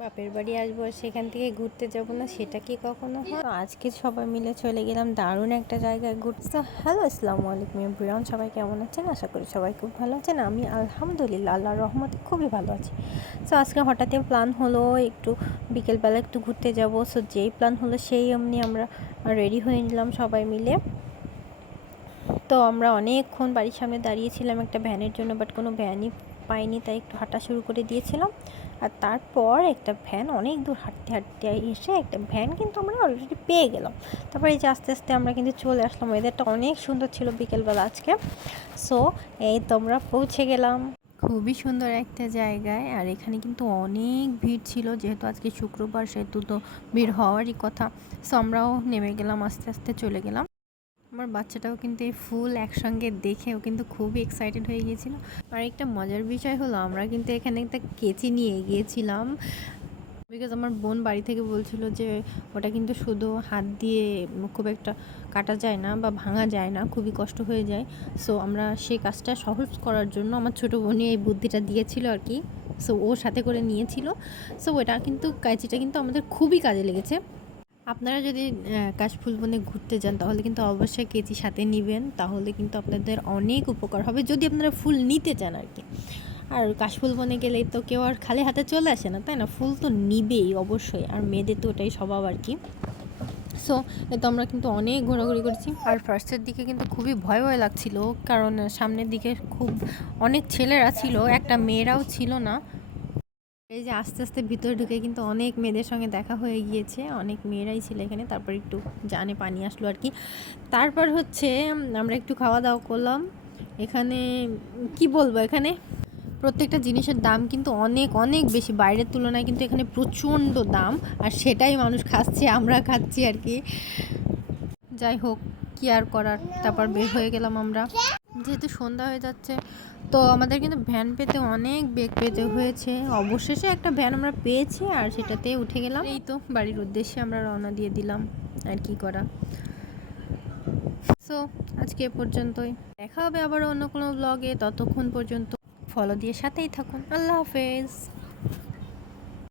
বাপের বাড়ি আসবো সেখান থেকে ঘুরতে যাব না, সেটা কি কখনো হয়? তো আজকে সবাই মিলে চলে গেলাম দারুণ একটা জায়গায় ঘুরতে। তো হ্যালো, আসসালামু আলাইকুম এভরিওয়ান, সবাই কেমন আছেন? আশা করি সবাই খুব ভালো আছেন। আমি আলহামদুলিল্লাহ আল্লাহর রহমতে খুবই ভালো আছি। সো আজকে হঠাৎই প্ল্যান হলো একটু বিকেলবেলা একটু ঘুরতে যাব। সো যেই প্ল্যান হলো সেই এমনি আমরা রেডি হয়ে নিলাম সবাই মিলে। তো আমরা অনেকক্ষণ বাড়ির সামনে দাঁড়িয়েছিলাম একটা ভ্যানের জন্য, বাট কোনো ভ্যানই পাইনি, তাই একটু হাঁটা শুরু করে দিয়েছিলাম। আর তারপর একটা ভ্যান, অনেক দূর হাঁটতে হাঁটতে এসে একটা ভ্যান কিন্তু আমরা অলরেডি পেয়ে গেলাম। তারপরে এই যে আস্তে আস্তে আমরা কিন্তু চলে আসলাম। ওয়েদারটা অনেক সুন্দর ছিল বিকেলবেলা আজকে। সো এই তোমরা পৌঁছে গেলাম খুবই সুন্দর একটা জায়গায়। আর এখানে কিন্তু অনেক ভিড় ছিল, যেহেতু আজকে শুক্রবার সেহেতু তো ভিড় হওয়ারই কথা। সো আমরাও নেমে গেলাম, আস্তে আস্তে চলে গেলাম। আমার বাচ্চাটাও কিন্তু এই ফুল একসঙ্গে দেখে ও কিন্তু খুবই এক্সাইটেড হয়ে গিয়েছিল। আর একটা মজার বিষয় হলো, আমরা কিন্তু এখানে একটা কেচি নিয়ে গিয়েছিলাম, বিকজ আমার বোন বাড়ি থেকে বলছিল যে ওটা কিন্তু শুধু হাত দিয়ে খুব একটা কাটা যায় না বা ভাঙা যায় না, খুবই কষ্ট হয়ে যায়। সো আমরা সেই কাজটা সহজ করার জন্য আমার ছোটো বোনই এই বুদ্ধিটা দিয়েছিল আর কি। সো ও সাথে করে নিয়েছিল। সো ওটা কিন্তু কাঁচিটা কিন্তু আমাদের খুবই কাজে লেগেছে। আপনারা যদি কাশফুল বনে ঘুরতে যান তাহলে কিন্তু অবশ্যই কেচি সাথে নেবেন, তাহলে কিন্তু আপনাদের অনেক উপকার হবে যদি আপনারা ফুল নিতে চান আর কি। আর কাশফুল বনে গেলেই তো কেউ আর খালি হাতে চলে আসে না, তাই না? ফুল তো নিবেই অবশ্যই, আর মেয়েদের তো ওটাই স্বভাব আর কি। সো এতো আমরা কিন্তু অনেক ঘোরাঘুরি করেছি। আর ফার্স্টের দিকে কিন্তু খুবই ভয় ভয় লাগছিল, কারণ সামনের দিকে খুব অনেক ছেলেরা ছিল, একটা মেয়েরাও ছিল না। এই যে আস্তে আস্তে ভিতরে ঢুকে কিন্তু অনেক মেয়েদের সঙ্গে দেখা হয়ে গিয়েছে, অনেক মেয়েরাই ছিল এখানে। তারপর একটু জানে পানি আসলো আর কি। তারপর হচ্ছে আমরা একটু খাওয়া দাওয়া করলাম এখানে। কি বলবো, এখানে প্রত্যেকটা জিনিসের দাম কিন্তু অনেক অনেক বেশি, বাইরের তুলনায় কিন্তু এখানে প্রচণ্ড দাম। আর সেটাই মানুষ খাচ্ছে, আমরা খাচ্ছি আর কি। যাই হোক, কি আর করার। তারপর বের হয়ে গেলাম আমরা, যেহেতু সন্ধ্যা হয়ে যাচ্ছে। তো আমাদের কিন্তু ভ্যান পেতে অনেক বেগ পেতে হয়েছে, অবশেষে একটা ভ্যান আমরা পেয়েছি আর সেটাতে উঠে গেলাম। এই তো বাড়ির উদ্দেশ্যে আমরা রওনা দিয়ে দিলাম, আর কি করা। সো আজকে এ পর্যন্তই, দেখা হবে আবার অন্য কোনো ব্লগে। ততক্ষণ পর্যন্ত ফলো দিয়ে সাথেই থাকুন। আল্লাহ হাফেজ।